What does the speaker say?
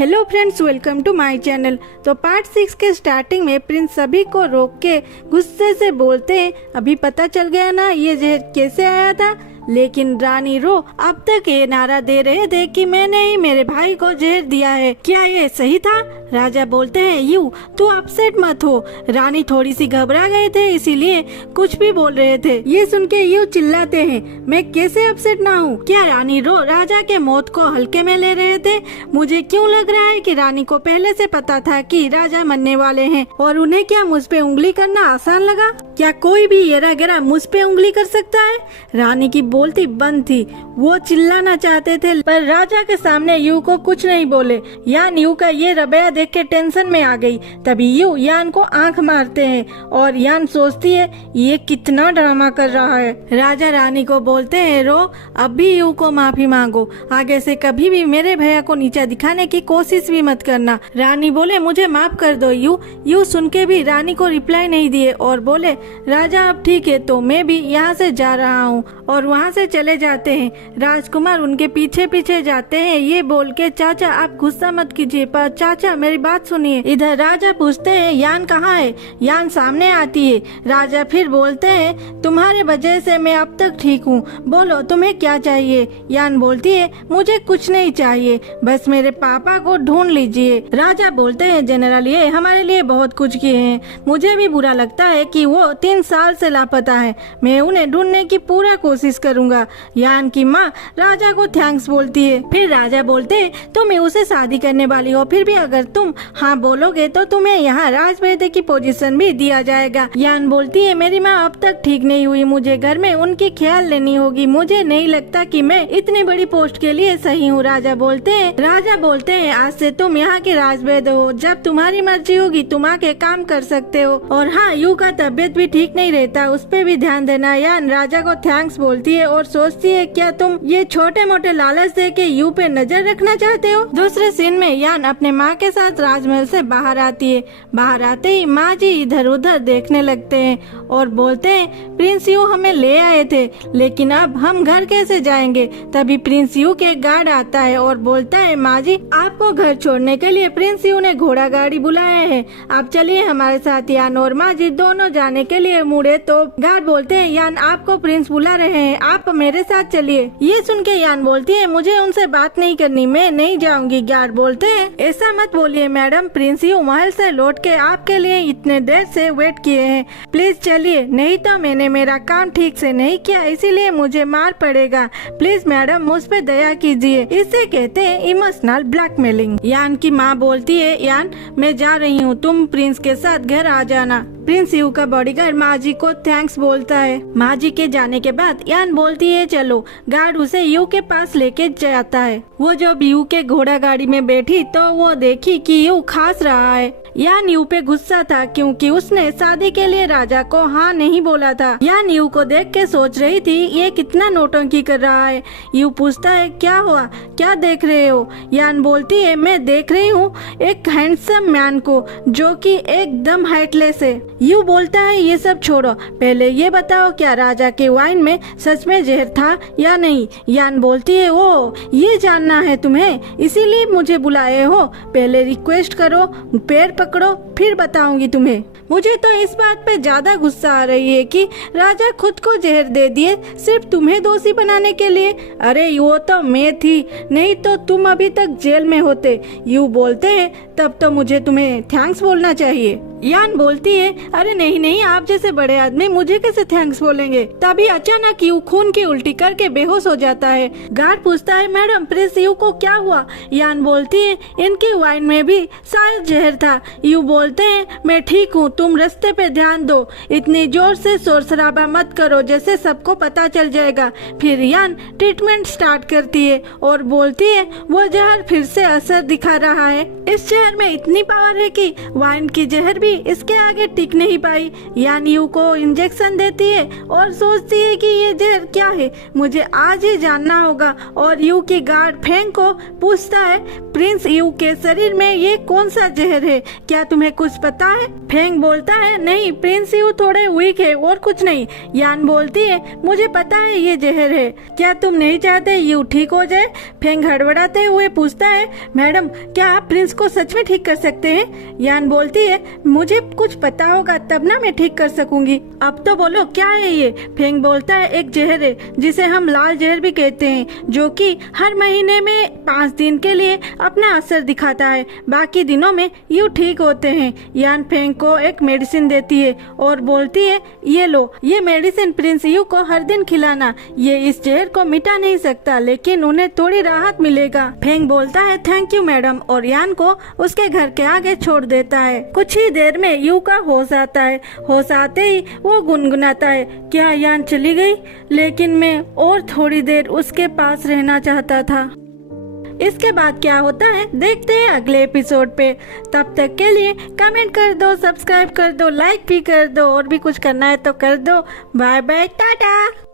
Hello friends, welcome to my channel. तो part 6 के starting में प्रिंस सभी को रोक के गुस्से से बोलते हैं, अभी पता चल गया ना ये जहर कैसे आया था। लेकिन रानी रो अब तक ये नारा दे रहे थे कि मैंने ही मेरे भाई को जहर दिया है, क्या ये सही था? राजा बोलते हैं, यू तू अपसेट मत हो। रानी थोड़ी सी घबरा गए थे, इसीलिए कुछ भी बोल रहे थे। ये सुन के यू चिल्लाते हैं, मैं कैसे अपसेट ना हूँ? क्या रानी रो राजा के मौत को हल्के में ले रहे थे? मुझे क्यों लग रहा है कि रानी को पहले से पता था कि राजा मरने वाले हैं और उन्हें क्या मुझ पे उंगली करना आसान लगा? क्या कोई भी येरा गेरा मुझ पे उंगली कर सकता है? रानी की बोलती बंद थी, वो चिल्लाना चाहते थे पर राजा के सामने यू को कुछ नहीं बोले। यान यू का ये रवैया देख के टेंशन में आ गई। तभी यू यान को आंख मारते हैं और यान सोचती है ये कितना ड्रामा कर रहा है। राजा रानी को बोलते हैं, रो अब भी यू को माफी मांगो, आगे से कभी भी मेरे भैया को नीचा दिखाने की कोशिश भी मत करना। रानी बोले, मुझे माफ कर दो यू। यू सुन के भी रानी को रिप्लाई नहीं दिए और बोले, राजा अब ठीक है तो मैं भी यहाँ से जा रहा हूँ। और वहाँ से चले जाते हैं। राजकुमार उनके पीछे पीछे जाते हैं, ये बोल के, चाचा आप गुस्सा मत कीजिए, पर चाचा मेरी बात सुनिए। इधर राजा पूछते हैं, यान कहाँ है? यान सामने आती है। राजा फिर बोलते हैं, तुम्हारे वजह से मैं अब तक ठीक हूँ, बोलो तुम्हें क्या चाहिए? यान बोलती है, मुझे कुछ नहीं चाहिए, बस मेरे पापा को ढूंढ लीजिए। राजा बोलते हैं, जनरल ये हमारे लिए बहुत कुछ किए हैं, मुझे भी बुरा लगता है कि वो 3 साल से लापता है, मैं उन्हें ढूंढने की पूरा कोशिश करूंगा। यान की माँ राजा को थैंक्स बोलती है। फिर राजा बोलते हैं, तुम उसे शादी करने वाली हो, फिर भी अगर तुम हाँ बोलोगे तो तुम्हें यहाँ राजवेदे की पोजीशन भी दिया जाएगा। यान बोलती है, मेरी माँ अब तक ठीक नहीं हुई, मुझे घर में उनकी ख्याल लेनी होगी, मुझे नहीं लगता कि मैं इतनी बड़ी पोस्ट के लिए सही हूँ। राजा बोलते हैं, आज से तुम यहाँ के राजवेदे हो, जब तुम्हारी मर्जी होगी तुम आके काम कर सकते हो। और हाँ, यू का तबियत भी ठीक नहीं रहता, उस पर भी ध्यान देना। यान राजा को थैंक्स बोलती है और सोचती है, क्या तुम ये छोटे मोटे लालच दे के यू पे नजर रखना चाहते हो? दूसरे सीन में यान अपने माँ के साथ राजमहल से बाहर आती है। बाहर आते ही माँ जी इधर उधर देखने लगते हैं और बोलते हैं, प्रिंस यू हमें ले आए थे, लेकिन अब हम घर कैसे जाएंगे? तभी प्रिंस यू के गार्ड आता है और बोलता है, माँ जी आपको घर छोड़ने के लिए प्रिंस यू ने घोड़ा गाड़ी बुलाया है, आप चलिए हमारे साथ। यान और माँ जी दोनों जाने के लिए मुड़े तो गार्ड बोलते हैं, यान आपको प्रिंस बुला रहे हैं, आप मेरे साथ चलिए। ये सुन के यान बोलती है, मुझे उनसे बात नहीं करनी, मैं नहीं जाऊंगी। गार्ड बोलते हैं, ऐसा मत बोलिए मैडम, प्रिंस यू महल से लौट के आपके लिए इतने देर से वेट किए हैं, प्लीज चलिए, नहीं तो मैंने मेरा काम ठीक से नहीं किया इसीलिए मुझे मार पड़ेगा, प्लीज मैडम मुझ पे दया कीजिए। इसे कहते हैं इमोशनल ब्लैकमेलिंग। यान की माँ बोलती है, यान मैं जा रही हूँ, तुम प्रिंस के साथ घर आ जाना। प्रिंस यू का बॉडीगार्ड माँ जी को थैंक्स बोलता है। माँ जी के जाने के बाद यान बोलती है, चलो। गार्ड उसे यू के पास लेके जाता है। वो जब यू के घोड़ा गाड़ी में बैठी तो वो देखी कि यू खास रहा है। यान यू पे गुस्सा था क्योंकि उसने शादी के लिए राजा को हाँ नहीं बोला था। यान यू को देख के सोच रही थी, ये कितना नौटंकी कर रहा है। यू पूछता है, क्या हुआ, क्या देख रहे हो? यान बोलती है, मैं देख रही हूँ एक हैंडसम मैन को जो कि एकदम हाइटलेस है। यू बोलता है, ये सब छोड़ो, पहले ये बताओ क्या राजा के वाइन में सच में जहर था या नहीं? यान बोलती है, ओ ये जानना है तुम्हें, इसीलिए मुझे बुलाए हो, पहले रिक्वेस्ट करो, पैर पकड़ो, फिर बताऊंगी तुम्हें। मुझे तो इस बात पे ज्यादा गुस्सा आ रही है कि राजा खुद को जहर दे दिए सिर्फ तुम्हें दोषी बनाने के लिए। अरे वो तो मैं थी, नहीं तो तुम अभी तक जेल में होते। यू बोलते हैं, तब तो मुझे तुम्हें थैंक्स बोलना चाहिए। यान बोलती है, अरे नहीं नहीं, आप जैसे बड़े आदमी मुझे कैसे थैंक्स बोलेंगे? तभी अचानक यू खून की उल्टी करके बेहोश हो जाता है। गार्ड पूछता है, मैडम प्रिंस यू को क्या हुआ? यान बोलती है, इनकी वाइन में भी शायद जहर था। यू बोलते हैं, मैं ठीक हूँ, तुम रास्ते पे ध्यान दो, इतनी जोर से शोर शराबा मत करो जैसे सबको पता चल जाएगा। फिर यान ट्रीटमेंट स्टार्ट करती है और बोलती है, वो जहर फिर से असर दिखा रहा है। इस जहर में इतनी पावर है कि वाइन की जहर भी इसके आगे टिक नहीं पाई। यान यू को इंजेक्शन देती है और सोचती है कि ये जहर क्या है, मुझे आज ही जानना होगा। और यू की गार्ड फेंग को पूछता है, प्रिंस यू के शरीर में ये कौन सा जहर है, क्या तुम्हें कुछ पता है? फेंग बोलता है नहीं, प्रिंस यू थोड़े वीक है और कुछ नहीं। यान बोलती है मुझे पता है ये जहर है, क्या तुम नहीं चाहते यू ठीक हो जाए? फेंग हड़बड़ाते हुए पूछता है मैडम क्या आप प्रिंस को सच में ठीक कर सकते हैं? यान बोलती है मुझे कुछ पता होगा तब ना मैं ठीक कर सकूंगी, अब तो बोलो क्या है ये? फेंग बोलता है एक जहर है जिसे हम लाल जहर भी कहते हैं, जो कि हर महीने में 5 दिन के लिए अपना असर दिखाता है, बाकी दिनों में यू ठीक होते हैं। यान फेंग को एक मेडिसिन देती है और बोलती है ये लो, ये मेडिसिन प्रिंस यू को हर दिन खिलाना, ये इस जहर को मिटा नहीं सकता लेकिन उन्हें थोड़ी राहत मिलेगा। फेंग बोलता है थैंक यू मैडम और यान को उसके घर के आगे छोड़ देता है। कुछ ही देर में यू का होश आता है, होश आते ही वो गुनगुनाता है क्या यान चली गई, लेकिन मैं और थोड़ी देर उसके पास रहना चाहता था। इसके बाद क्या होता है देखते हैं अगले एपिसोड पे। तब तक के लिए कमेंट कर दो, सब्सक्राइब कर दो, लाइक भी कर दो और भी कुछ करना है तो कर दो। Bye bye, Tata.